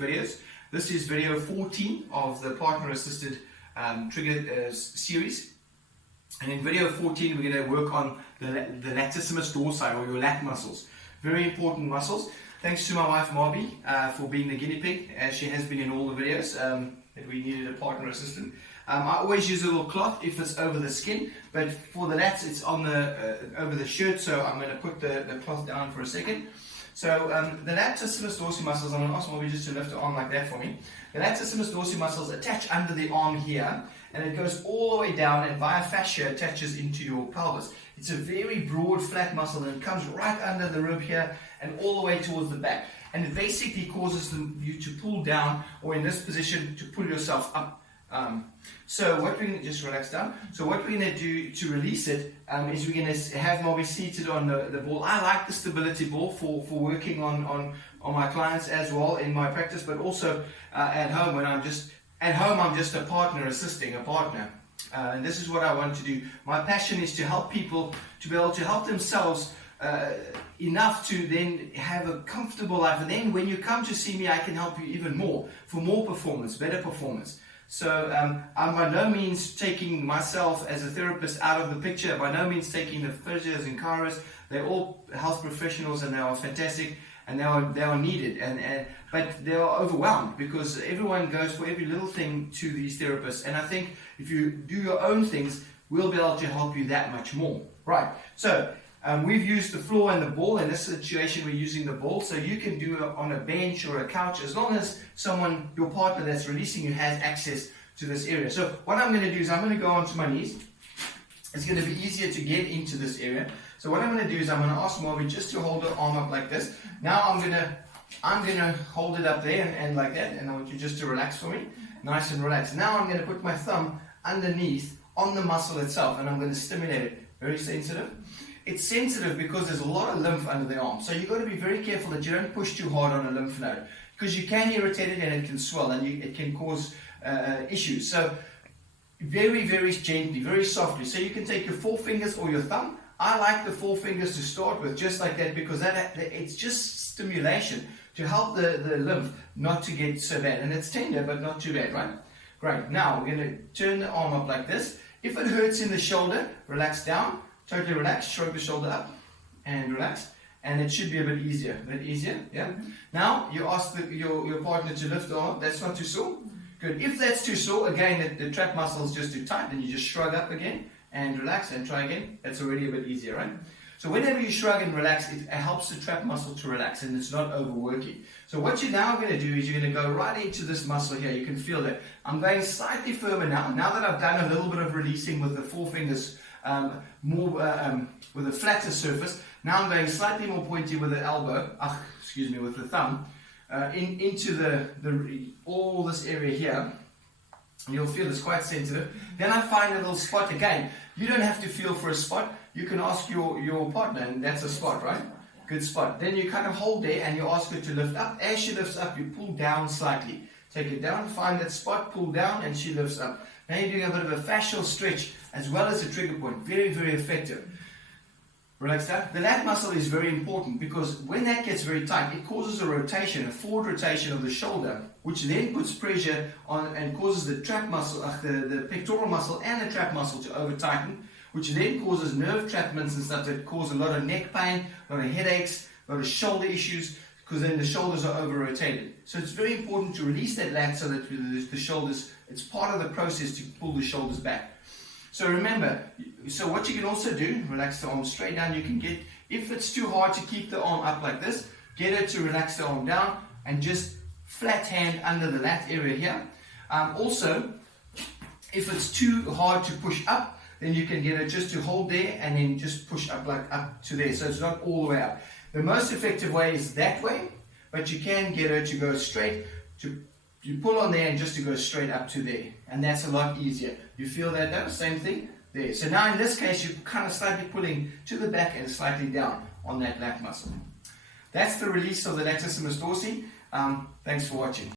videos. This is video 14 of the partner assisted trigger series. And in video 14 we're going to work on the Latissimus dorsi, or your lat muscles. Very important muscles. Thanks to my wife Marby for being the guinea pig, as she has been in all the videos that we needed a partner assistant. I always use a little cloth if it's over the skin, but for the lats it's on the over the shirt, so I'm going to put the cloth down for a second. So the Latissimus dorsi muscles, I'm going to ask Marby just to lift the arm like that for me. The Latissimus dorsi muscles attach under the arm here, and it goes all the way down and via fascia attaches into your pelvis. It's a very broad, flat muscle, and it comes right under the rib here and all the way towards the back. And it basically causes you to pull down, or in this position, to pull yourself up. So what we're going to just relax down. So what we're going to do to release it is we're going to have Marby seated on the ball. I like the stability ball for working on my clients as well in my practice, but also at home when I'm just a partner assisting a partner. And this is what I want to do. My passion is to help people to be able to help themselves enough to then have a comfortable life. And then when you come to see me, I can help you even more for more performance, better performance. So I'm by no means taking myself as a therapist out of the picture, by no means taking the physios and chiros. They're all health professionals and they are fantastic and they are needed. But they are overwhelmed because everyone goes for every little thing to these therapists. And I think if you do your own things, we'll be able to help you that much more. Right, so we've used the floor and the ball. In this situation, we're using the ball. So you can do it on a bench or a couch as long as someone, your partner that's releasing you, has access to this area. So what I'm going to do is I'm going to go onto my knees. It's going to be easier to get into this area. So what I'm going to do is I'm going to ask Marby just to hold her arm up like this. Now I'm going to hold it up there and like that. And I want you just to relax for me. Nice and relaxed. Now I'm going to put my thumb underneath on the muscle itself and I'm going to stimulate it. Very sensitive. It's sensitive because there's a lot of lymph under the arm. So you've got to be very careful that you don't push too hard on a lymph node, because you can irritate it and it can swell and it can cause issues. So very, very gently, very softly. So you can take your forefingers or your thumb. I like the forefingers to start with, just like that, because it's just stimulation to help the lymph not to get so bad. And it's tender, but not too bad, right? Great. Now we're going to turn the arm up like this. If it hurts in the shoulder, relax down. Totally relaxed, shrug the shoulder up and relax, and it should be a bit easier, yeah? Now, you ask your partner to lift the arm. That's not too sore? Good. If that's too sore, again, the trap muscle is just too tight, then you just shrug up again and relax and try again. That's already a bit easier, right? So whenever you shrug and relax, it helps the trap muscle to relax and it's not overworking. So what you're now going to do is you're going to go right into this muscle here. You can feel that. I'm going slightly firmer now. Now that I've done a little bit of releasing with the forefingers, with a flatter surface. Now I'm going slightly more pointy with the elbow, with the thumb, into all this area here. And you'll feel it's quite sensitive. Then I find a little spot again. You don't have to feel for a spot. You can ask your partner, and that's a spot, right? Good spot. Then you kind of hold there and you ask her to lift up. As she lifts up, you pull down slightly. Take it down, find that spot, pull down, and she lifts up. Now you're doing a bit of a fascial stretch as well as a trigger point. Very, very effective. Relax down. The lat muscle is very important because when that gets very tight, it causes a rotation, a forward rotation of the shoulder, which then puts pressure on and causes the trap muscle, the pectoral muscle and the trap muscle to over tighten, which then causes nerve trapments and stuff that cause a lot of neck pain, a lot of headaches, a lot of shoulder issues, because then the shoulders are over rotated. So it's very important to release that lat so that the shoulders, it's part of the process to pull the shoulders back. So remember, so what you can also do, relax the arm straight down. You can get, if it's too hard to keep the arm up like this, get her to relax the arm down and just flat hand under the lat area here. Also, if it's too hard to push up, then you can get her just to hold there and then just push up like up to there. So it's not all the way up. The most effective way is that way, but you can get her to go straight, you pull on there and just to go straight up to there. And that's a lot easier. You feel that now? Same thing there. So now in this case, you're kind of slightly pulling to the back and slightly down on that lat muscle. That's the release of the Latissimus dorsi. Thanks for watching.